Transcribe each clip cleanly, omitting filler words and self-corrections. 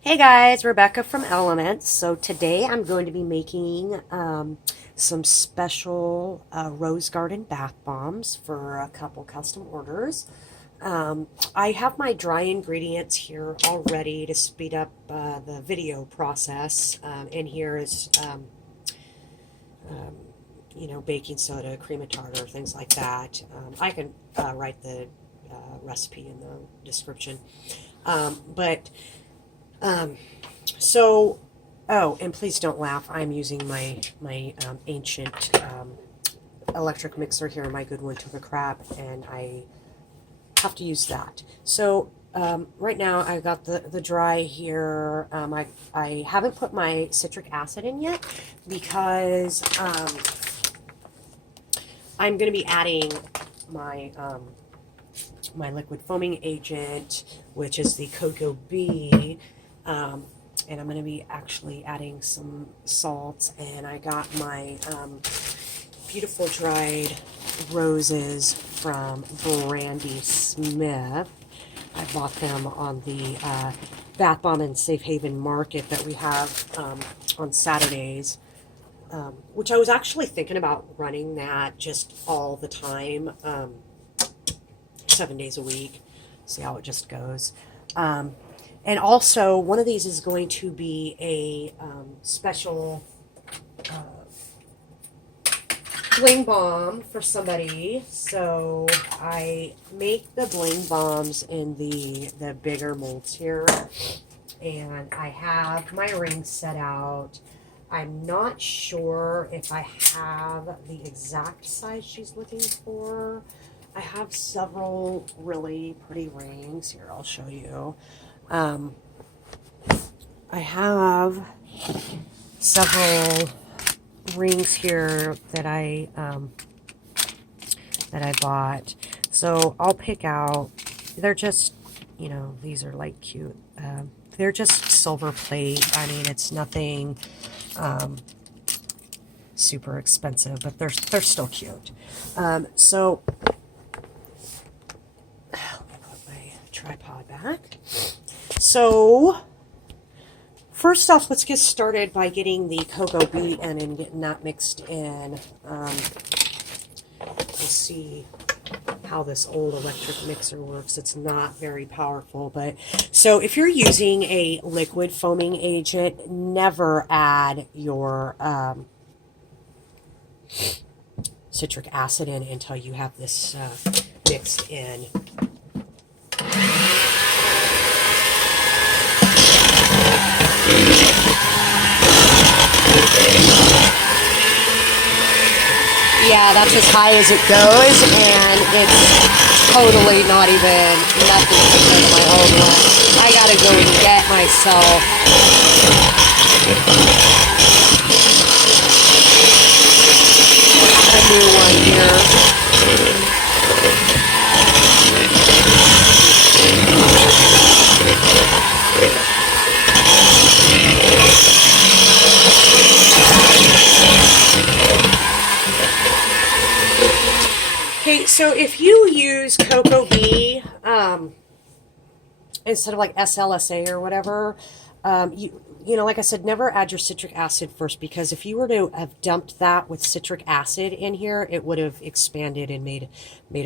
Hey guys, Rebecca from Elements. So today I'm going to be making some special rose garden bath bombs for a couple custom orders. I have my dry ingredients here all ready to speed up the video process. And here is, um, baking soda, cream of tartar, things like that. I can write the recipe in the description. But so, oh, and please don't laugh. I'm using my ancient electric mixer here. My good one took a crap, and I have to use that. So right now I got the dry here. I haven't put my citric acid in yet because I'm going to be adding my my liquid foaming agent, which is the coco bee. And I'm going to be actually adding some salts, and I got my beautiful dried roses from Brandy Smith. I bought them on the Bath Bomb and Safe Haven market that we have on Saturdays, which I was actually thinking about running that just all the time, 7 days a week, see how it just goes. And also, one of these is going to be a special bling bomb for somebody. So I make the bling bombs in the bigger molds here. And I have my rings set out. I'm not sure if I have the exact size she's looking for. I have several really pretty rings. Here, I'll show you. I have several rings here that I bought. So I'll pick out. They're just, these are like cute. They're just silver plate. I mean, it's nothing super expensive, but they're still cute. So let me put my tripod back. So first off, let's get started by getting the cocoa bee in and getting that mixed in. We'll see how this old electric mixer works. It's not very powerful, but so if you're using a liquid foaming agent, never add your citric acid in until you have this mixed in. Yeah, that's as high as it goes, and it's totally not even nothing compared to my old one. I gotta go and get myself a new one here. Okay, so if you use coco bee instead of like SLSA or whatever, like I said, never add your citric acid first, because if you were to have dumped that with citric acid in here, it would have expanded and made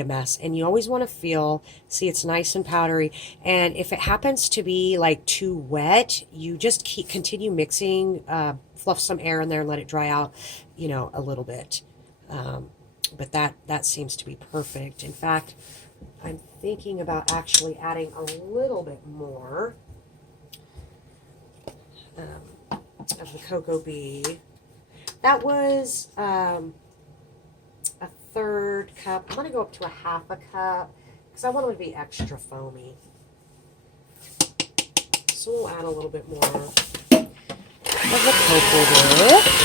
a mess. And you always want to see it's nice and powdery. And if it happens to be like too wet, you just continue mixing, fluff some air in there and let it dry out, a little bit. But that seems to be perfect. In fact, I'm thinking about actually adding a little bit more of the cocoa bee. That was a third cup. I'm going to go up to a half a cup because I want it to be extra foamy. So we'll add a little bit more of the cocoa bee.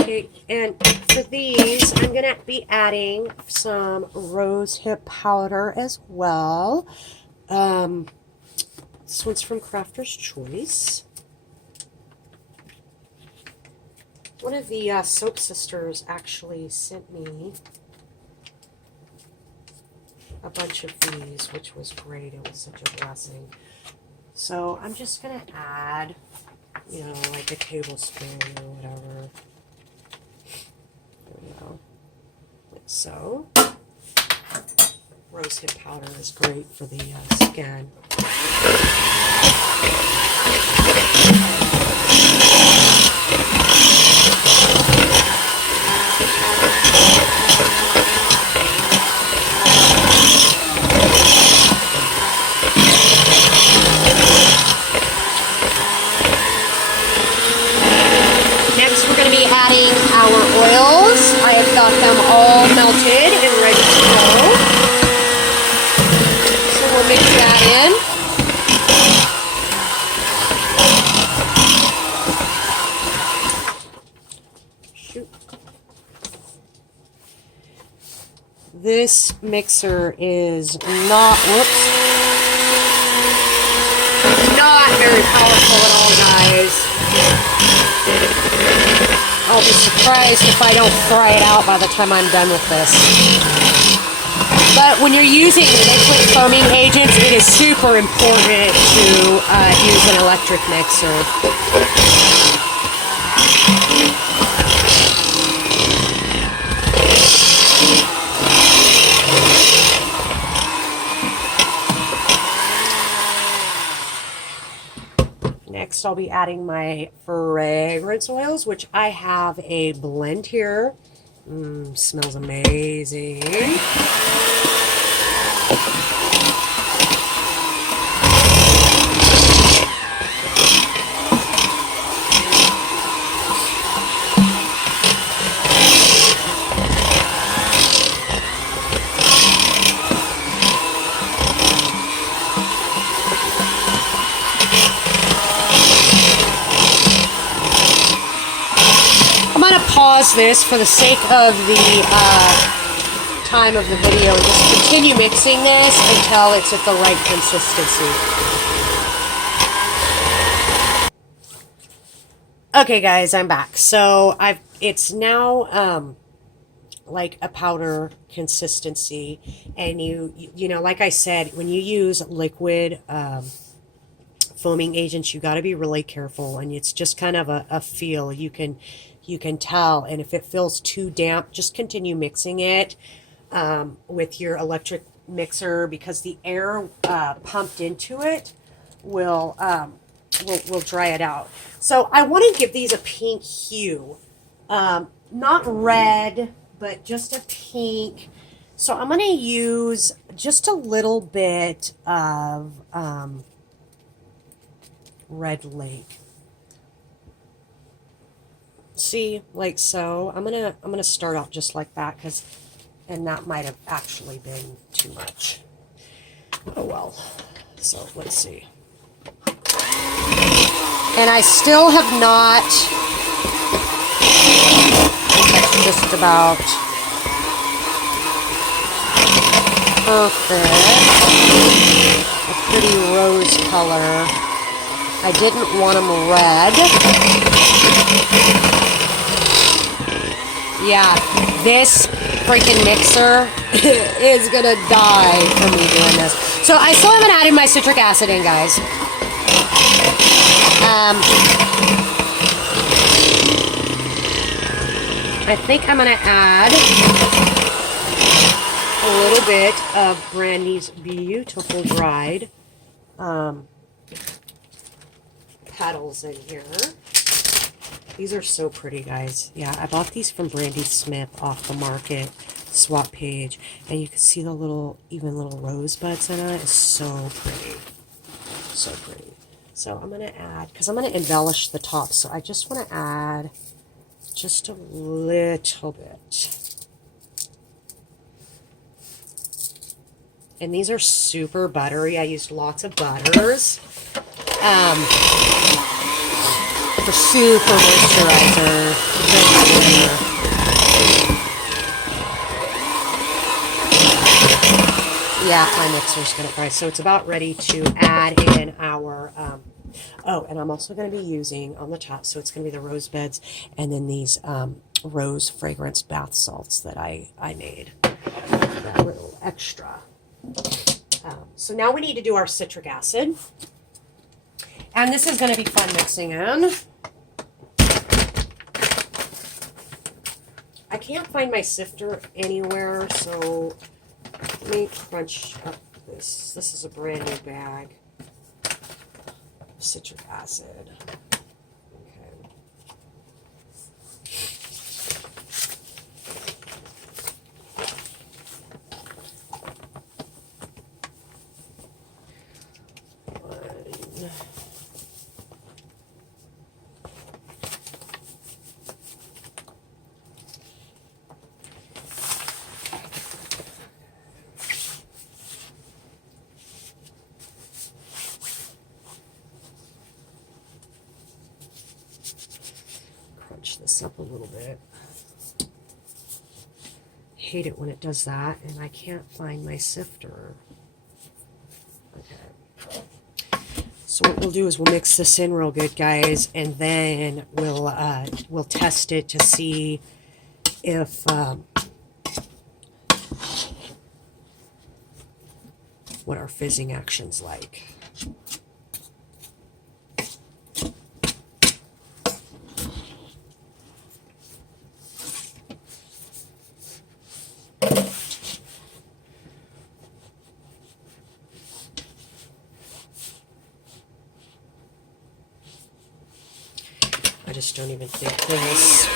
Okay, and for these, I'm going to be adding some rose hip powder as well. This one's from Crafter's Choice. One of the soap sisters actually sent me a bunch of these, which was great. It was such a blessing. So I'm just going to add, you know, like a tablespoon or whatever. There we go. Like so. Rosehip powder is great for the skin. Next, we're going to be adding our oils. I have got them all melted and ready to go. So we'll mix that in. Shoot. This mixer is not, not very powerful at all, guys. I'll be surprised if I don't fry it out by the time I'm done with this. But when you're using liquid foaming agents, it is super important to use an electric mixer. Next, I'll be adding my fragrance oils, which I have a blend here. Smells amazing. Pause this for the sake of the time of the video and just continue mixing this until it's at the right consistency. Okay guys, I'm back. So it's now like a powder consistency, and you know, like I said, when you use liquid foaming agents, you got to be really careful, and it's just kind of a feel. You can tell, and if it feels too damp, just continue mixing it with your electric mixer, because the air pumped into it will dry it out. So I want to give these a pink hue, not red, but just a pink. So I'm going to use just a little bit of Red Lake. See, like so. I'm gonna start out just like that, and that might have actually been too much. Oh well. So let's see. And I still have not. That's just about perfect. A pretty rose color. I didn't want them red. Yeah, this freaking mixer is gonna die for me doing this. So I still haven't added my citric acid in, guys. I think I'm gonna add a little bit of Brandy's beautiful dried petals in here. These are so pretty, guys. Yeah, I bought these from Brandy Smith off the market swap page, and you can see the little, even little rosebuds in it. It's so pretty. So pretty. So I'm going to add, because I'm going to embellish the top, so I just want to add just a little bit. And these are super buttery. I used lots of butters. For super moisturizer. Yeah, my mixer's gonna fry. So it's about ready to add in our Oh, and I'm also going to be using on the top, so it's going to be the rose beds and then these rose fragrance bath salts that I made. That little extra. So now we need to do our citric acid. And this is going to be fun mixing in. I can't find my sifter anywhere, so let me crunch up this. This is a brand new bag of citric acid. Okay. Crunch this up a little bit. Hate it when it does that, and I can't find my sifter. Okay. So what we'll do is we'll mix this in real good, guys, and then we'll test it to see if what our fizzing action's like. I just don't even think this.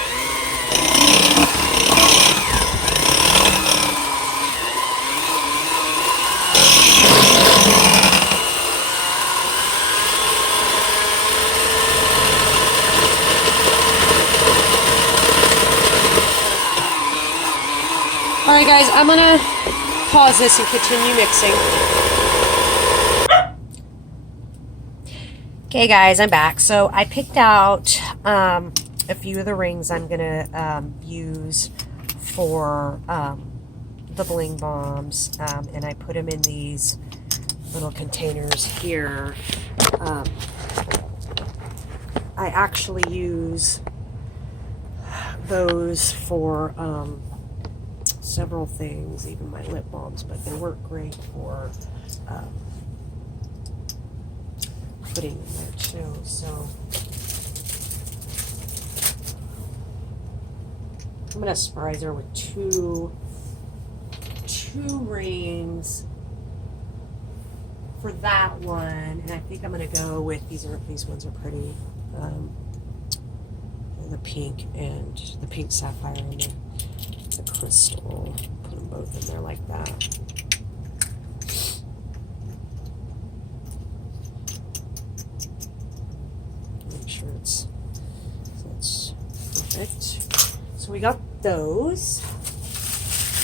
All right, guys, I'm gonna pause this and continue mixing. Okay, guys, I'm back. So I picked out a few of the rings I'm gonna use for the Bling bombs, and I put them in these little containers here. I actually use those for several things, even my lip balms, but they work great for putting in there too. So I'm gonna surprise her with two rings for that one, and I think I'm gonna go with these ones are pretty. The pink and the pink sapphire and the crystal. Put them both in there like that. Make sure it's perfect. So we got those.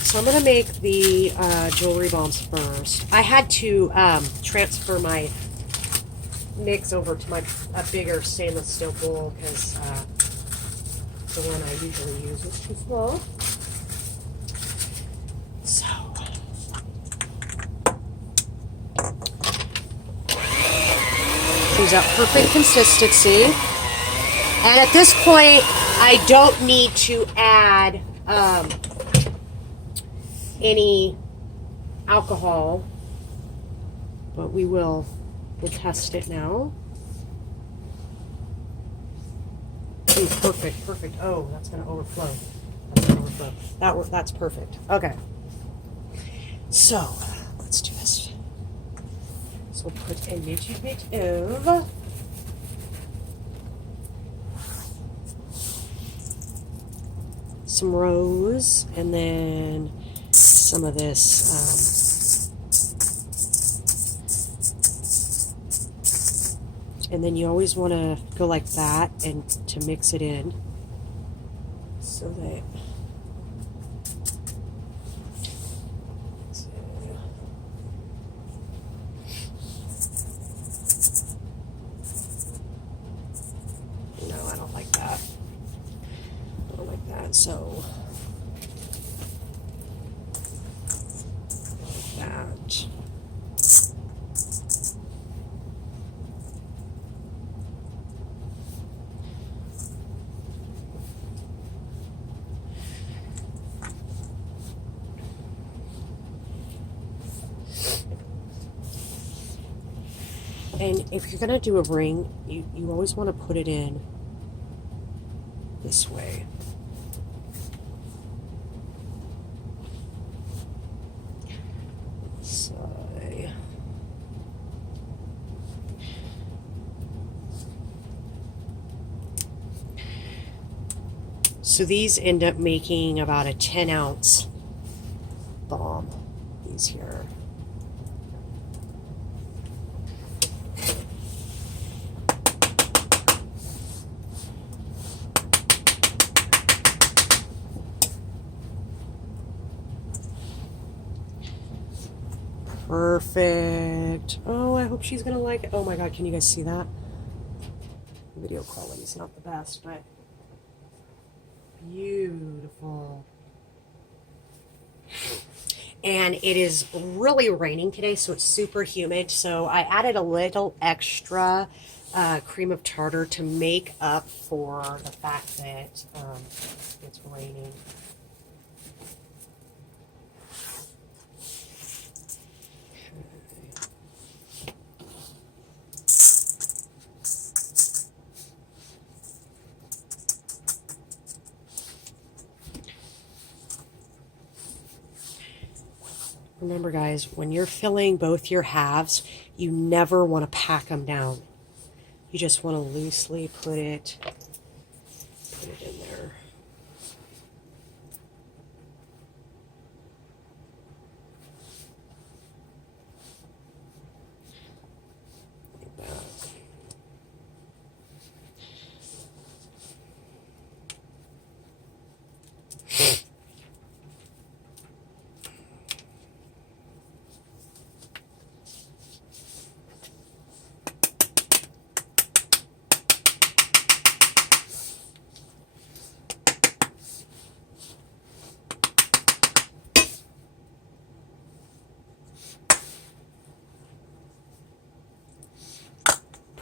So I'm going to make the jewelry bombs first. I had to transfer my mix over to a bigger stainless steel bowl because the one I usually use is too small. So these are perfect consistency. And at this point, I don't need to add any alcohol, but we'll test it now. Ooh, perfect, perfect. Oh, that's going to overflow. That's going to overflow. That's perfect. Okay. So, let's do this. So we'll put a little bit of some rose, and then some of this, and then you always want to go like that and to mix it in so that no, I don't like that. I don't like that. So like that. And if you're gonna do a ring, you always want to put it in this way. So these end up making about a 10-ounce bomb, these here. Perfect. Oh, I hope she's gonna like it. Oh my God, can you guys see that? Video quality is not the best, but beautiful. And it is really raining today, so it's super humid. So I added a little extra cream of tartar to make up for the fact that it's raining. Remember, guys, when you're filling both your halves, you never want to pack them down. You just want to loosely put it in there. Like that.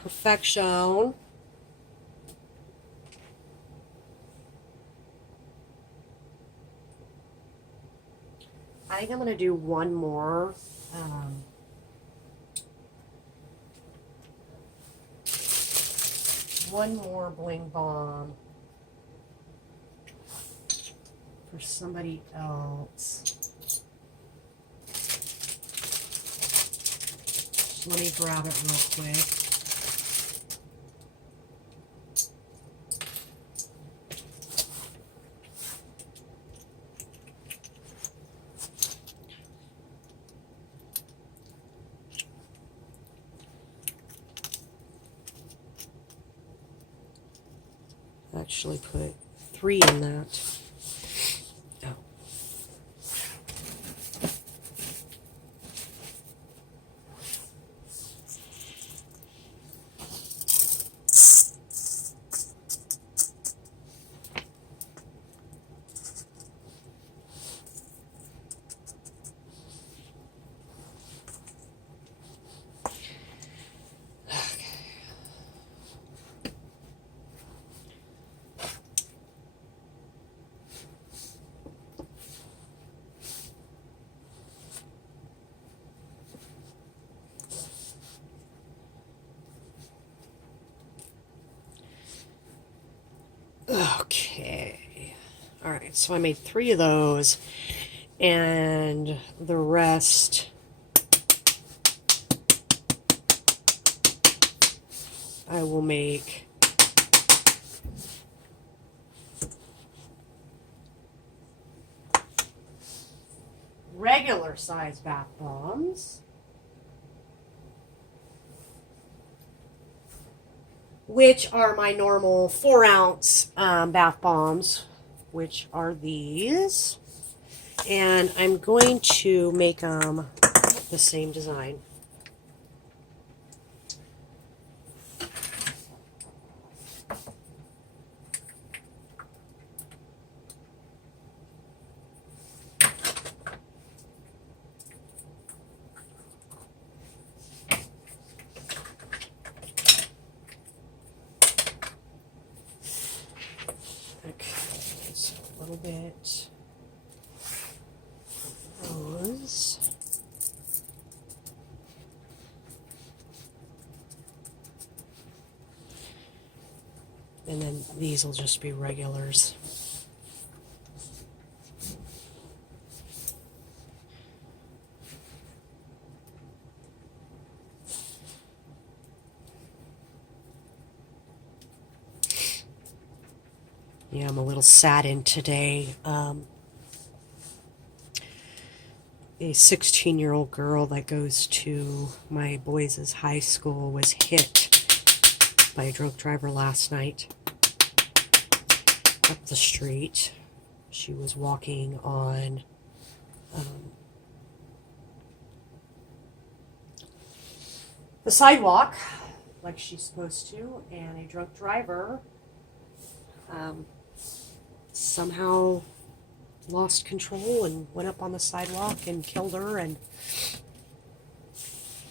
Perfection. I think I'm going to do one more. One more Bling Bomb for somebody else. Just let me grab it real quick. Actually put 3 in that. Oh. Okay. All right, so I made 3 of those, and the rest I will make regular size bath bombs, which are my normal 4-ounce bath bombs, which are these. And I'm going to make them the same design. Okay, so a little bit of those. And then these will just be regulars. Yeah, I'm a little saddened today. A 16-year-old girl that goes to my boys' high school was hit by a drunk driver last night up the street. She was walking on the sidewalk like she's supposed to, and a drunk driver somehow lost control and went up on the sidewalk and killed her, and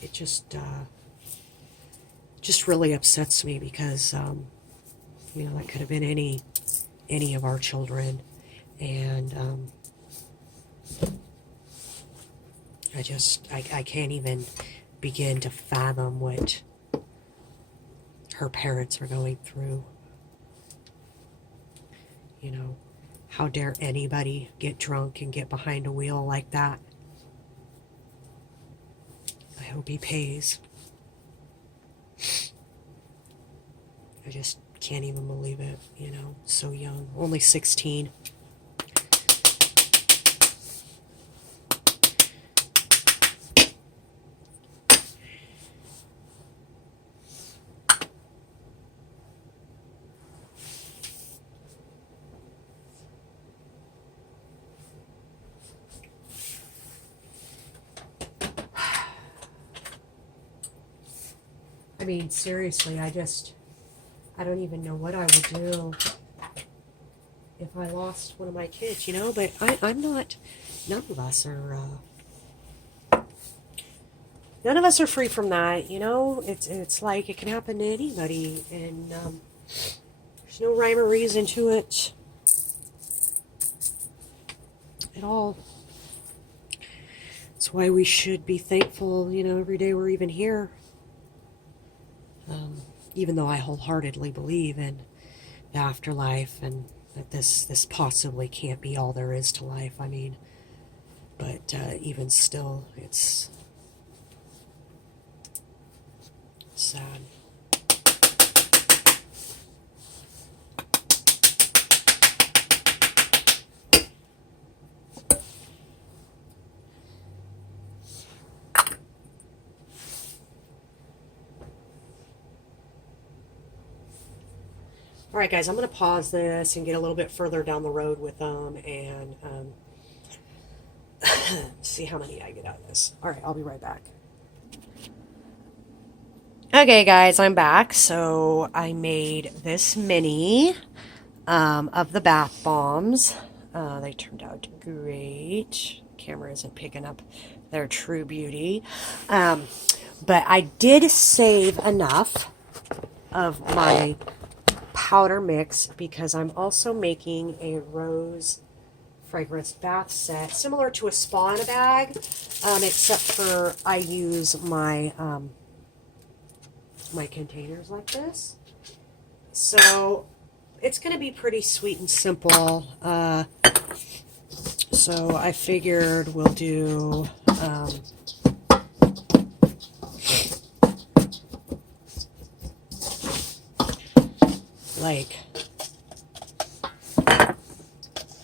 it just really upsets me because you know, that could have been any of our children, and I can't even begin to fathom what her parents are going through. You know, how dare anybody get drunk and get behind a wheel like that? I hope he pays. I just can't even believe it, you know, so young, only 16. I mean, seriously, I don't even know what I would do if I lost one of my kids, you know, but I'm not, none of us are free from that, you know. It's like it can happen to anybody, and there's no rhyme or reason to it at all. That's why we should be thankful, you know, every day we're even here. Even though I wholeheartedly believe in the afterlife and that this possibly can't be all there is to life. I mean, but even still, it's sad. All right, guys, I'm going to pause this and get a little bit further down the road with them and see how many I get out of this. All right, I'll be right back. Okay, guys, I'm back. So I made this mini of the bath bombs. They turned out great. Camera isn't picking up their true beauty. But I did save enough of my powder mix because I'm also making a rose fragrance bath set similar to a spa in a bag, except for I use my my containers like this. So it's going to be pretty sweet and simple. So I figured we'll do like,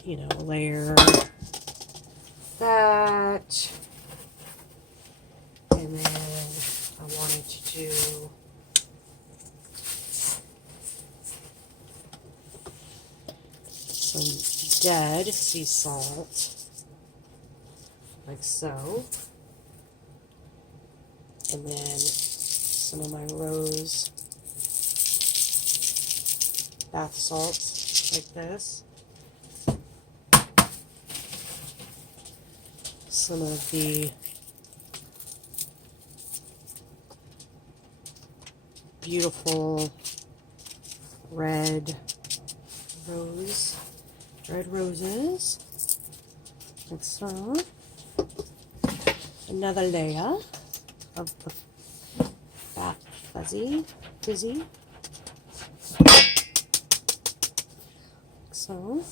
you know, layer that, and then I wanted to do some dead sea salt, like so, and then some of my rose bath salts, like this. Some of the beautiful red roses, like so. Another layer of the bath fizzy. so.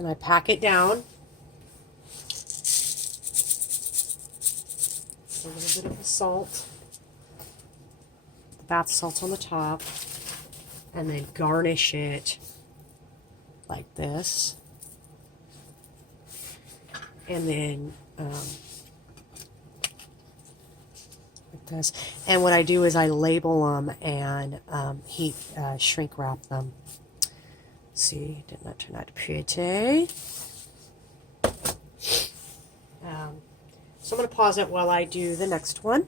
And I pack it down. A little bit of the salt, the bath salt on the top, and then garnish it like this. And then like this. And what I do is I label them and shrink wrap them. See, did not turn out pretty. So I'm going to pause it while I do the next one.